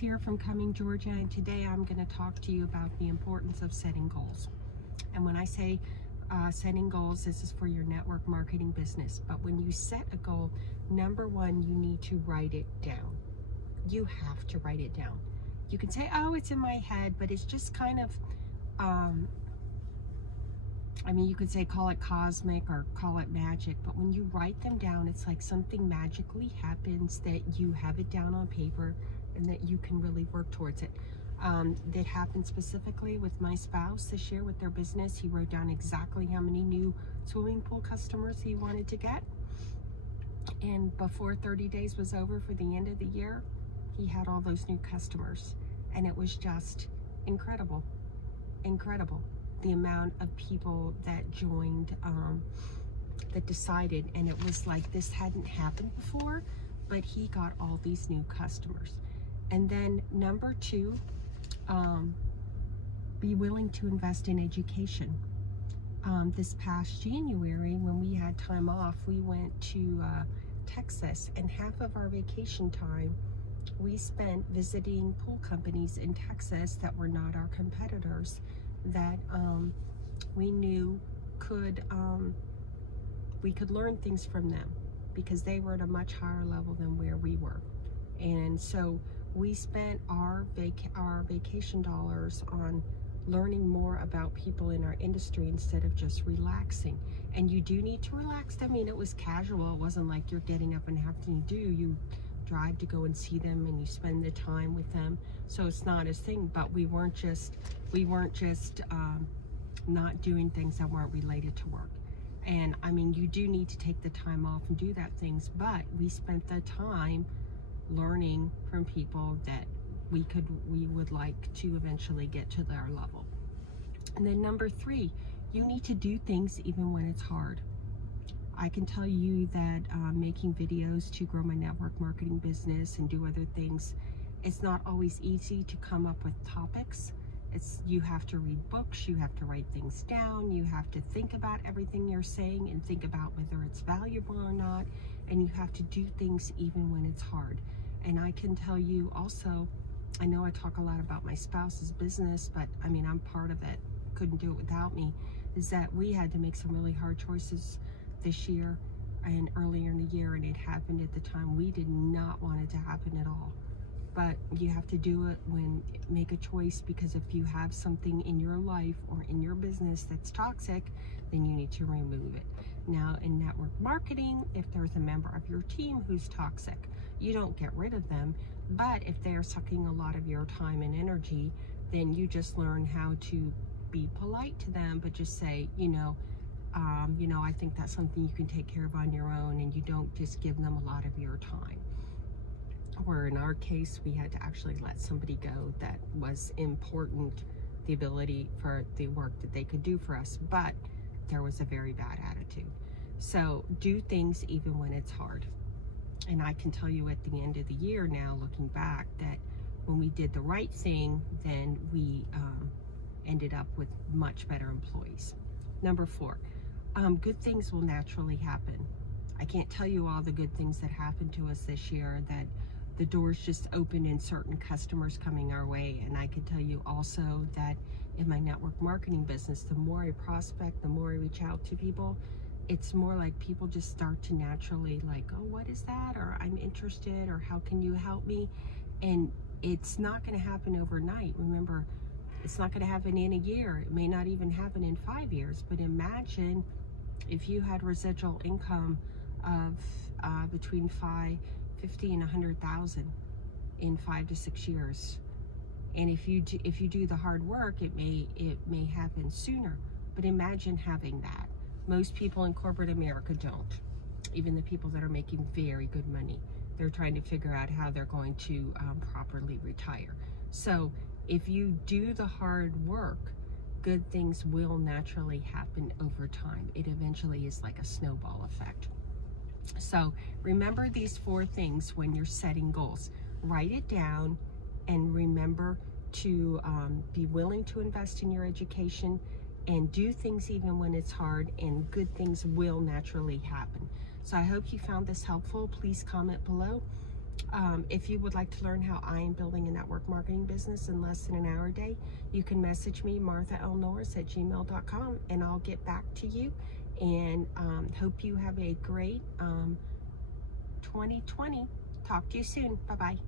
here from Cumming, Georgia, and today I'm going to talk to you about the importance of setting goals. And when I say setting goals, this is for your network marketing business. But when you set a goal, number one, you need to write it down. You have to write it down. You can say, oh, it's in my head, but it's just kind of, you could say call it cosmic or call it magic, but when you write them down, it's like something magically happens that you have it down on paper and that you can really work towards it. That happened specifically with my spouse this year with their business. He wrote down exactly how many new swimming pool customers he wanted to get. And before 30 days was over for the end of the year, he had all those new customers. And it was just incredible, incredible. The amount of people that joined, that decided, and it was like this hadn't happened before, but he got all these new customers. And then number two, be willing to invest in education. This past January, when we had time off, we went to Texas, and half of our vacation time we spent visiting pool companies in Texas that were not our competitors, that we knew we could learn things from them because they were at a much higher level than where we were. And so we spent our vacation dollars on learning more about people in our industry instead of just relaxing. And you do need to relax. I mean, it was casual. It wasn't like you're getting up and having to do. You drive to go and see them and you spend the time with them. So it's not a thing, but we weren't just not doing things that weren't related to work. And I mean, you do need to take the time off and do that things, but we spent the time learning from people that we would like to eventually get to their level. And then number three, you need to do things even when it's hard. I can tell you that making videos to grow my network marketing business and do other things, it's not always easy to come up with topics. You have to read books, you have to write things down, you have to think about everything you're saying and think about whether it's valuable or not, and you have to do things even when it's hard. And I can tell you also, I know I talk a lot about my spouse's business, but I mean, I'm part of it, couldn't do it without me, is that we had to make some really hard choices this year and earlier in the year, and it happened at the time we did not want it to happen at all. But you have to do it make a choice, because if you have something in your life or in your business that's toxic, then you need to remove it. Now in network marketing, if there's a member of your team who's toxic, you don't get rid of them, but if they're sucking a lot of your time and energy, then you just learn how to be polite to them, but just say, I think that's something you can take care of on your own, and you don't just give them a lot of your time. Where in our case, we had to actually let somebody go that was important, the ability for the work that they could do for us, but there was a very bad attitude. So do things even when it's hard. And I can tell you at the end of the year now, looking back, that when we did the right thing, then we ended up with much better employees. Number four, good things will naturally happen. I can't tell you all the good things that happened to us this year, that the doors just opened and certain customers coming our way. And I can tell you also that in my network marketing business, the more I prospect, the more I reach out to people, it's more like people just start to naturally like, oh, what is that? Or I'm interested, or how can you help me? And it's not going to happen overnight. Remember, it's not going to happen in a year. It may not even happen in 5 years, but imagine if you had residual income of between 50 and 100,000 in 5 to 6 years. And if you do the hard work, it may happen sooner. But imagine having that. Most people in corporate America don't. Even the people that are making very good money, they're trying to figure out how they're going to properly retire. So if you do the hard work, good things will naturally happen over time. It eventually is like a snowball effect. So remember these 4 things when you're setting goals. Write it down, and remember to be willing to invest in your education, and do things even when it's hard, and good things will naturally happen. So I hope you found this helpful. Please comment below, If you would like to learn how I am building a network marketing business in less than an hour a day, you can message me, marthalnorris@gmail.com, and I'll get back to you. And hope you have a great 2020. Talk to you soon. Bye-bye.